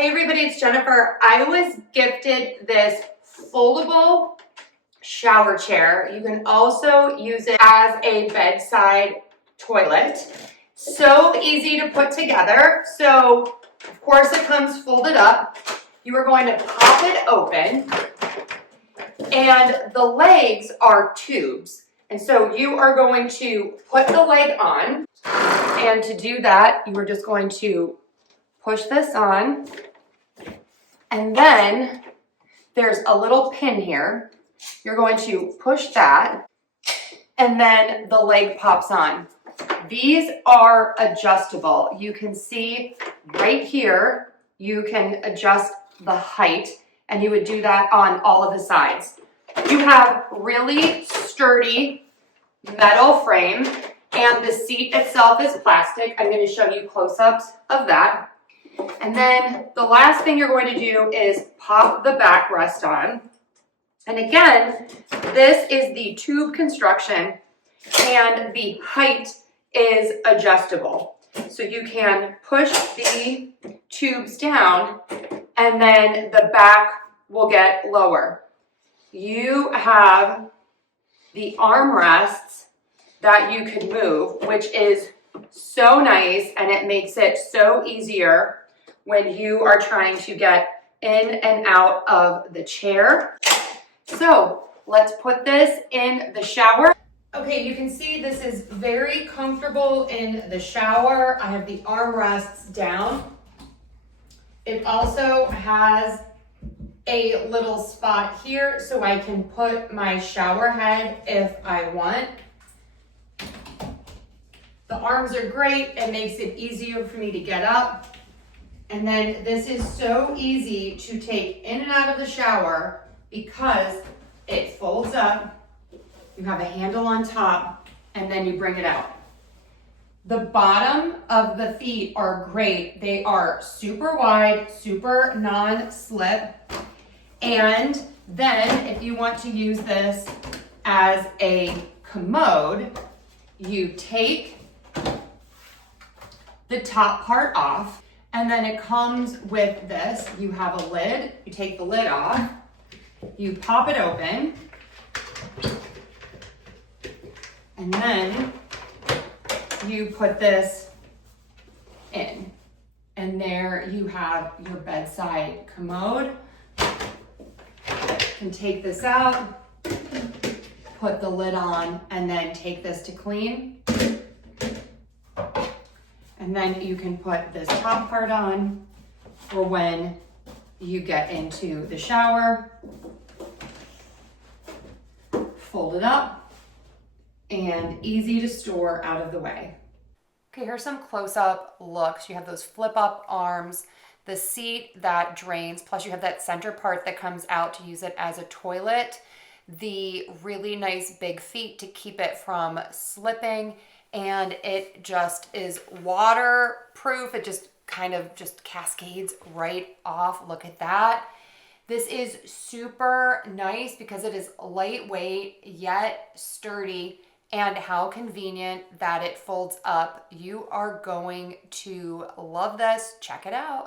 Hey everybody, it's Jennifer. I was gifted this foldable shower chair. You can also use it as a bedside toilet. So easy to put together. So of course it comes folded up. You are going to pop it open and the legs are tubes. And so you are going to put the leg on, and to do that, you are just going to push this on, and then there's a little pin here. You're going to push that, and then the leg pops on. These are adjustable. You can see right here, you can adjust the height, and you would do that on all of the sides. You have really sturdy metal frame, and the seat itself is plastic. I'm going to show you close-ups of that. And then the last thing you're going to do is pop the backrest on. And again, this is the tube construction, and the height is adjustable. So you can push the tubes down, and then the back will get lower. You have the armrests that you can move, which is so nice, and it makes it so easier when you are trying to get in and out of the chair. So let's put this in the shower. Okay, you can see this is very comfortable in the shower. I have the armrests down. It also has a little spot here so I can put my shower head if I want. The arms are great. It makes it easier for me to get up. And then this is so easy to take in and out of the shower because it folds up. You have a handle on top, and then you bring it out. The bottom of the feet are great. They are super wide, super non-slip. And then if you want to use this as a commode, you take the top part off, and then it comes with this. You have a lid. You take the lid off, you pop it open, and then you put this in. And there you have your bedside commode. You can take this out, put the lid on, and then take this to clean. And then you can put this top part on for when you get into the shower. Fold it up, and easy to store out of the way. Okay, here's some close-up looks. You have those flip-up arms, the seat that drains, plus you have that center part that comes out to use it as a toilet, the really nice big feet to keep it from slipping, and it just is waterproof. It just kind of just cascades right off. Look at that. This is super nice because it is lightweight yet sturdy, and how convenient that it folds up. You are going to love this. Check it out.